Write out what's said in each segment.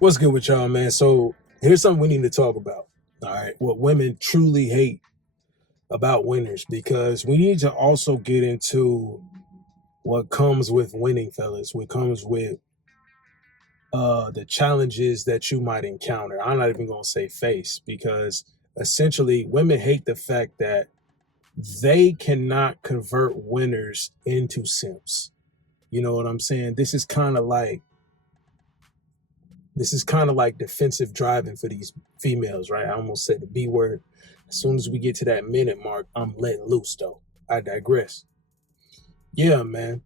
What's good with y'all, man? So here's something we need to talk about. All right, what women truly hate about winners, because we need to also get into what comes with winning, fellas. What comes with the challenges that you might encounter. I'm not even gonna say face, because essentially women hate the fact that they cannot convert winners into simps. You know what I'm saying? This is kind of like defensive driving for these females, right? I almost said the B word. As soon as we get to that minute mark, I'm letting loose, though. I digress. Yeah, man.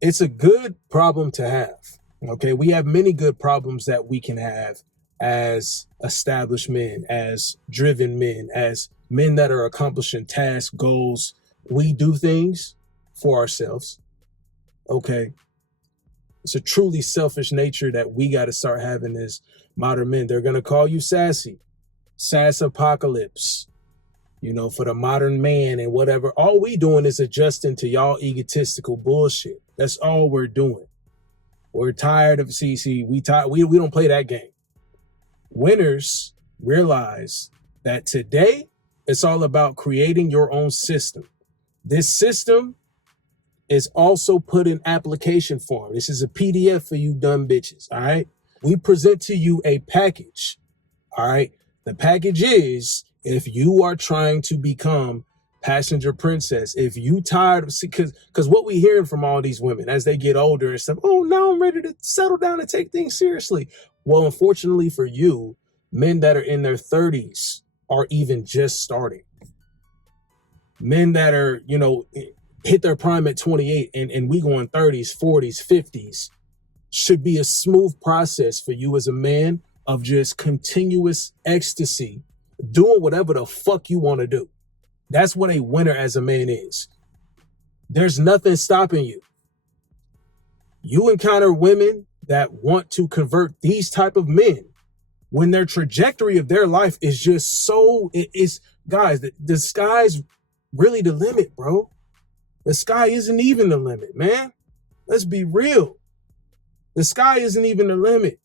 It's a good problem to have. Okay. We have many good problems that we can have as established men, as driven men, as men that are accomplishing tasks, goals. We do things for ourselves. Okay. It's a truly selfish nature that we got to start having as modern men. They're going to call you sassy, sass apocalypse, for the modern man and whatever. All we doing is adjusting to y'all egotistical bullshit. That's all we're doing. We're tired of we don't play that game. Winners realize that today it's all about creating your own system. This system is also put in application form. This is a PDF for you dumb bitches, all right? We present to you a package, all right? The package is, if you are trying to become passenger princess, if you tired of, because what we hearing from all these women as they get older and stuff, oh, now I'm ready to settle down and take things seriously. Well, unfortunately for you, men that are in their 30s are even just starting. Men that are, hit their prime at 28 and we going 30s, 40s, 50s should be a smooth process for you as a man of just continuous ecstasy, doing whatever the fuck you want to do. That's what a winner as a man is. There's nothing stopping you. You encounter women that want to convert these type of men when their trajectory of their life is just guys, the sky's really the limit, bro. The sky isn't even the limit, man. Let's be real. The sky isn't even the limit.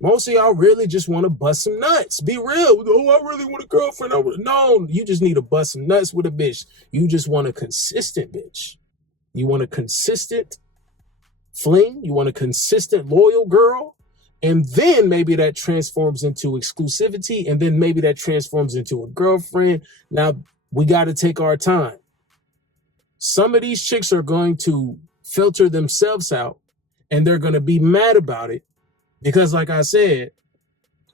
Most of y'all really just want to bust some nuts. Be real. Oh, I really want a girlfriend. No, you just need to bust some nuts with a bitch. You just want a consistent bitch. You want a consistent fling. You want a consistent loyal girl. And then maybe that transforms into exclusivity. And then maybe that transforms into a girlfriend. Now, we got to take our time. Some of these chicks are going to filter themselves out and they're going to be mad about it because, like I said,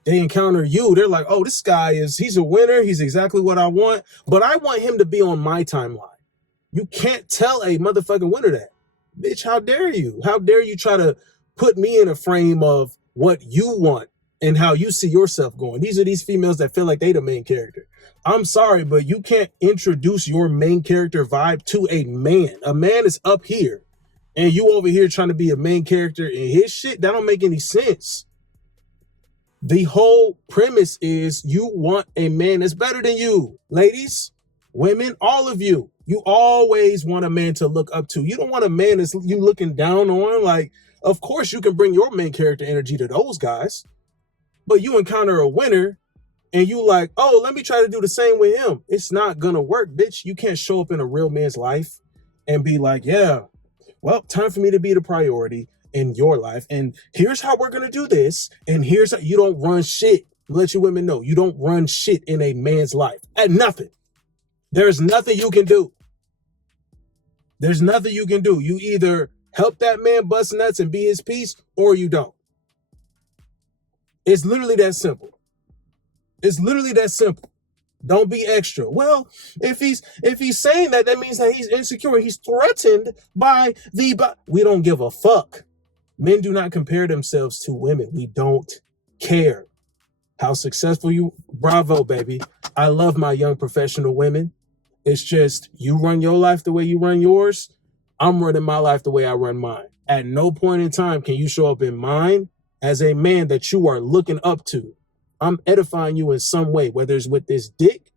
they encounter you. They're like, oh, this guy he's a winner. He's exactly what I want, but I want him to be on my timeline. You can't tell a motherfucking winner that. Bitch, how dare you? How dare you try to put me in a frame of what you want and how you see yourself going? These are these females that feel like they the main character. I'm sorry, but you can't introduce your main character vibe to a man. A man is up here, and you over here trying to be a main character in his shit. That don't make any sense. The whole premise is you want a man that's better than you. Ladies, women, all of you. You always want a man to look up to. You don't want a man that's you looking down on. Like, of course, you can bring your main character energy to those guys, but you encounter a winner, and you like, oh, let me try to do the same with him. It's not going to work, bitch. You can't show up in a real man's life and be like, yeah, well, time for me to be the priority in your life. And here's how we're going to do this. And here's how you don't run shit. Let you women know you don't run shit in a man's life. And nothing. There's nothing you can do. There's nothing you can do. You either help that man bust nuts and be his piece, or you don't. It's literally that simple. It's literally that simple. Don't be extra. Well, if he's saying that means that he's insecure. He's threatened by we don't give a fuck. Men do not compare themselves to women. We don't care how successful you. Bravo, baby. I love my young professional women. It's just you run your life the way you run yours. I'm running my life the way I run mine. At no point in time can you show up in mine as a man that you are looking up to. I'm edifying you in some way, whether it's with this dick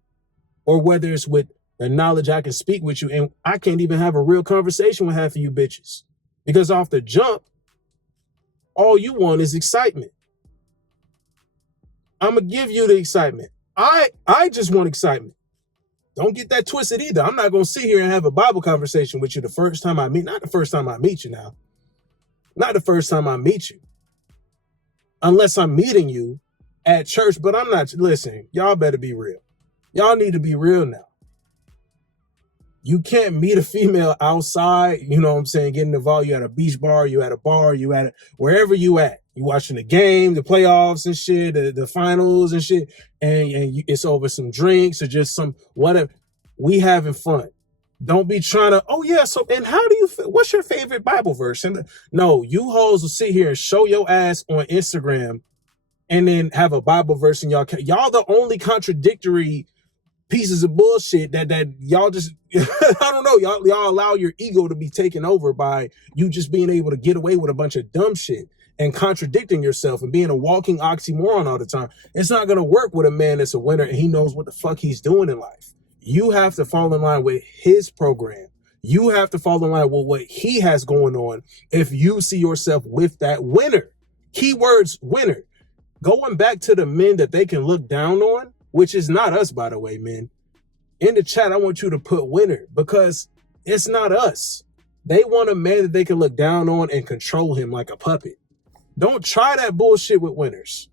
or whether it's with the knowledge I can speak with you. And I can't even have a real conversation with half of you bitches because off the jump, All you want is excitement. I'm going to give you the excitement. I just want excitement. Don't get that twisted either. I'm not going to sit here and have a Bible conversation with you the first time I meet. Not the first time I meet you now. Not the first time I meet you. Unless I'm meeting you at church, but I'm not. Listen, y'all better be real. Y'all need to be real now. You can't meet a female outside, you know what I'm saying, getting involved. You at a beach bar, you at a bar, you at wherever you at. You watching the game, the playoffs and shit, the finals and shit, and it's over some drinks or just some whatever. We having fun. Don't be trying to, oh yeah, so, and how do you, what's your favorite Bible verse? And no, you hoes will sit here and show your ass on Instagram and then have a Bible verse in y'all the only contradictory pieces of bullshit that y'all just, I don't know, y'all allow your ego to be taken over by you just being able to get away with a bunch of dumb shit and contradicting yourself and being a walking oxymoron all the time. It's not going to work with a man that's a winner and he knows what the fuck he's doing in life. You have to fall in line with his program. You have to fall in line with what he has going on if you see yourself with that winner. Keywords winner. Going back to the men that they can look down on, which is not us, by the way, men. In the chat, I want you to put winner because it's not us. They want a man that they can look down on and control him like a puppet. Don't try that bullshit with winners.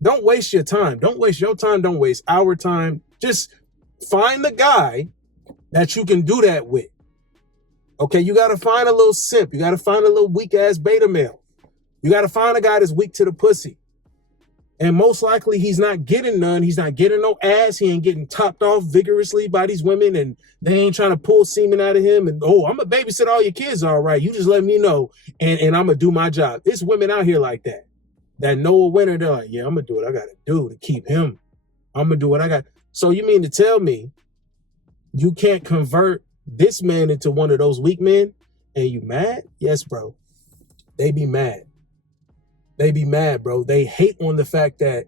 Don't waste your time. Don't waste your time. Don't waste our time. Just find the guy that you can do that with. Okay, you got to find a little simp. You got to find a little weak-ass beta male. You got to find a guy that's weak to the pussy. And most likely he's not getting none. He's not getting no ass. He ain't getting topped off vigorously by these women. And they ain't trying to pull semen out of him. And, oh, I'm going to babysit all your kids. All right. You just let me know. And I'm going to do my job. There's women out here like that. That know a winner. They're like, yeah, I'm going to do what I got to do to keep him. I'm going to do what I got. So you mean to tell me you can't convert this man into one of those weak men and you mad? Yes, bro. They be mad. They be mad, bro. They hate on the fact that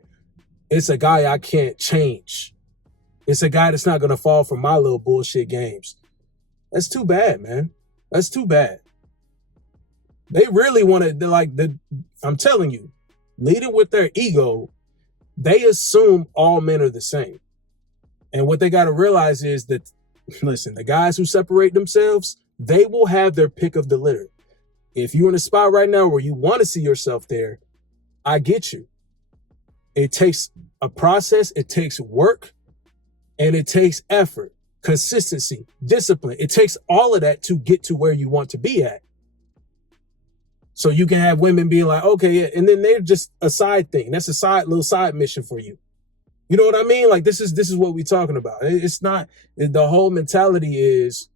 it's a guy I can't change. It's a guy that's not going to fall for my little bullshit games. That's too bad, man. That's too bad. They really want to, I'm telling you, leading with their ego, they assume all men are the same. And what they got to realize is that, listen, the guys who separate themselves, they will have their pick of the litter. If you're in a spot right now where you want to see yourself there, I get you. It takes a process, it takes work, and it takes effort, consistency, discipline. It takes all of that to get to where you want to be at. So you can have women be like, okay, yeah, and then they're just a side thing. That's a little side mission for you. You know what I mean? Like this is what we're talking about. It's not, the whole mentality is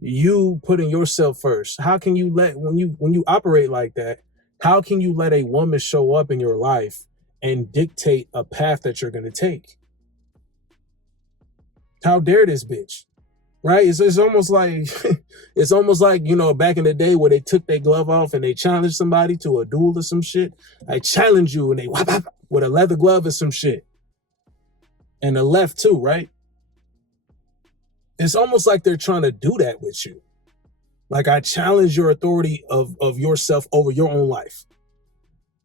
you putting yourself first. How can you when you operate like that, how can you let a woman show up in your life and dictate a path that you're going to take? How dare this bitch? Right? It's almost like, it's almost like, you know, back in the day where they took their glove off and they challenged somebody to a duel or some shit. I challenge you and they whap, whap, with a leather glove or some shit. And the left too, right? It's almost like they're trying to do that with you. Like, I challenge your authority of yourself over your own life.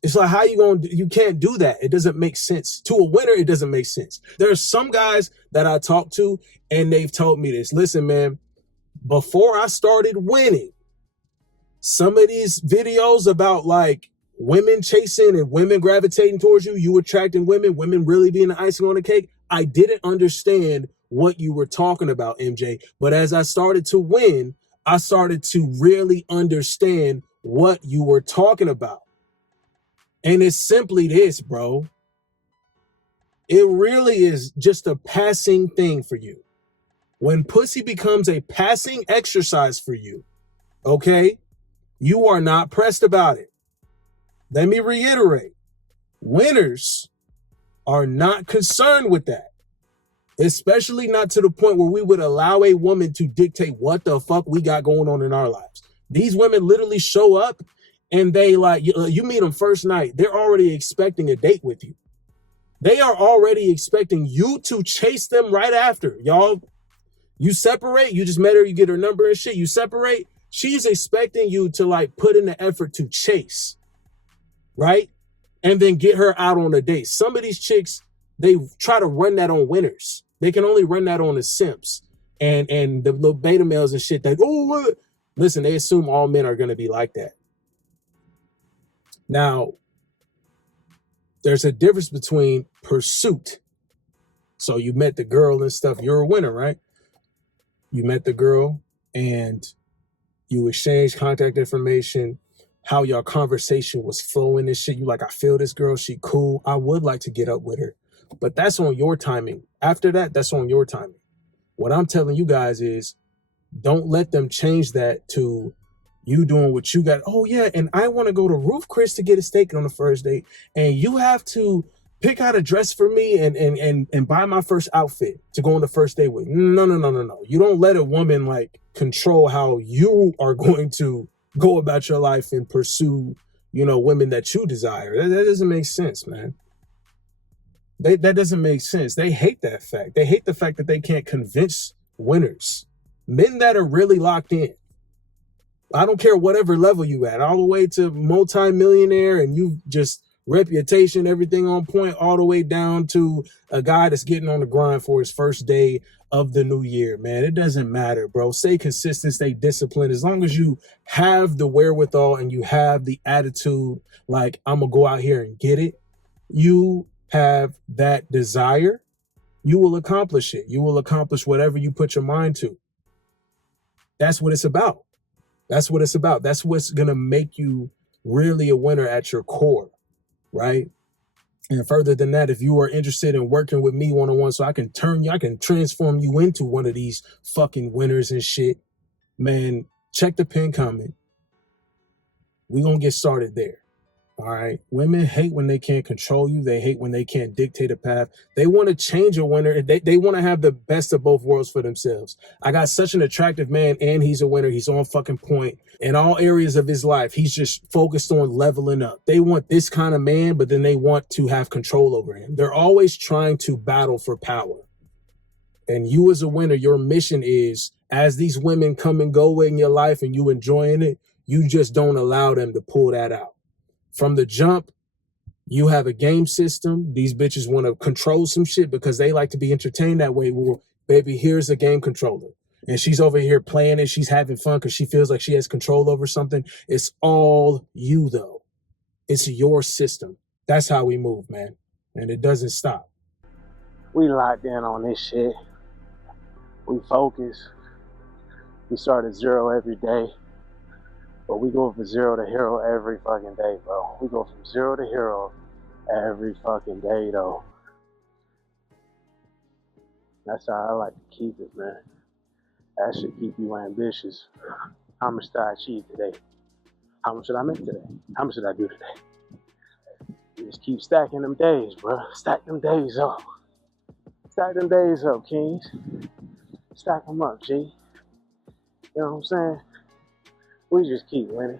It's like, how you going to, you can't do that. It doesn't make sense. To a winner, it doesn't make sense. There's some guys that I talk to and they've told me this. Listen, man, before I started winning, some of these videos about like women chasing and women gravitating towards you, you attracting women really being the icing on the cake, I didn't understand what you were talking about, MJ. But as I started to win, I started to really understand what you were talking about. And it's simply this, bro. It really is just a passing thing for you. When pussy becomes a passing exercise for you, okay, you are not pressed about it. Let me reiterate. Winners are not concerned with that. Especially not to the point where we would allow a woman to dictate what the fuck we got going on in our lives. These women literally show up and they like, you meet them first night. They're already expecting a date with you. They are already expecting you to chase them right after. Y'all, you separate, you just met her, you get her number and shit, you separate. She's expecting you to like put in the effort to chase. right? And then get her out on a date. Some of these chicks, they try to run that on winners. They can only run that on the simps and the little beta males and shit. That, oh, what? Listen, they assume all men are going to be like that. Now, there's a difference between pursuit. So you met the girl and stuff. You're a winner, right? You met the girl and you exchange contact information, how your conversation was flowing and shit. You like, I feel this girl, she cool. I would like to get up with her. But that's on your timing. After that, that's on your timing. What I'm telling you guys is don't let them change that to you doing what you got. Oh yeah, and I want to go to Roof Chris to get a steak on the first date, and you have to pick out a dress for me and buy my first outfit to go on the first date with. No. You don't let a woman like control how you are going to go about your life and pursue, women that you desire. That doesn't make sense, man. That doesn't make sense. They hate that fact. They hate the fact that they can't convince winners. Men that are really locked in. I don't care whatever level you at, all the way to multi-millionaire and you just reputation, everything on point, all the way down to a guy that's getting on the grind for his first day of the new year, man. It doesn't matter, bro. Stay consistent, stay disciplined. As long as you have the wherewithal and you have the attitude, like, I'm going to go out here and get it, you have that desire, you will accomplish it. You will accomplish whatever you put your mind to. That's what it's about. That's what it's about. That's what's going to make you really a winner at your core, right? And further than that, if you are interested in working with me one-on-one so I can transform you into one of these fucking winners and shit, man, check the pin comment. We're going to get started there. All right. Women hate when they can't control you. They hate when they can't dictate a path. They want to change a winner. They want to have the best of both worlds for themselves. I got such an attractive man and he's a winner. He's on fucking point in all areas of his life. He's just focused on leveling up. They want this kind of man, but then they want to have control over him. They're always trying to battle for power. And you as a winner, your mission is, as these women come and go in your life and you enjoying it, you just don't allow them to pull that out. From the jump, you have a game system. These bitches want to control some shit because they like to be entertained that way. Well, baby, here's a game controller. And she's over here playing it. She's having fun because she feels like she has control over something. It's all you, though. It's your system. That's how we move, man. And it doesn't stop. We locked in on this shit. We focus. We start at zero every day. But we go from zero to hero every fucking day, bro. We go from zero to hero every fucking day, though. That's how I like to keep it, man. That should keep you ambitious. How much did I achieve today? How much did I make today? How much did I do today? You just keep stacking them days, bro. Stack them days up. Stack them days up, kings. Stack them up, G. You know what I'm saying? We just keep winning.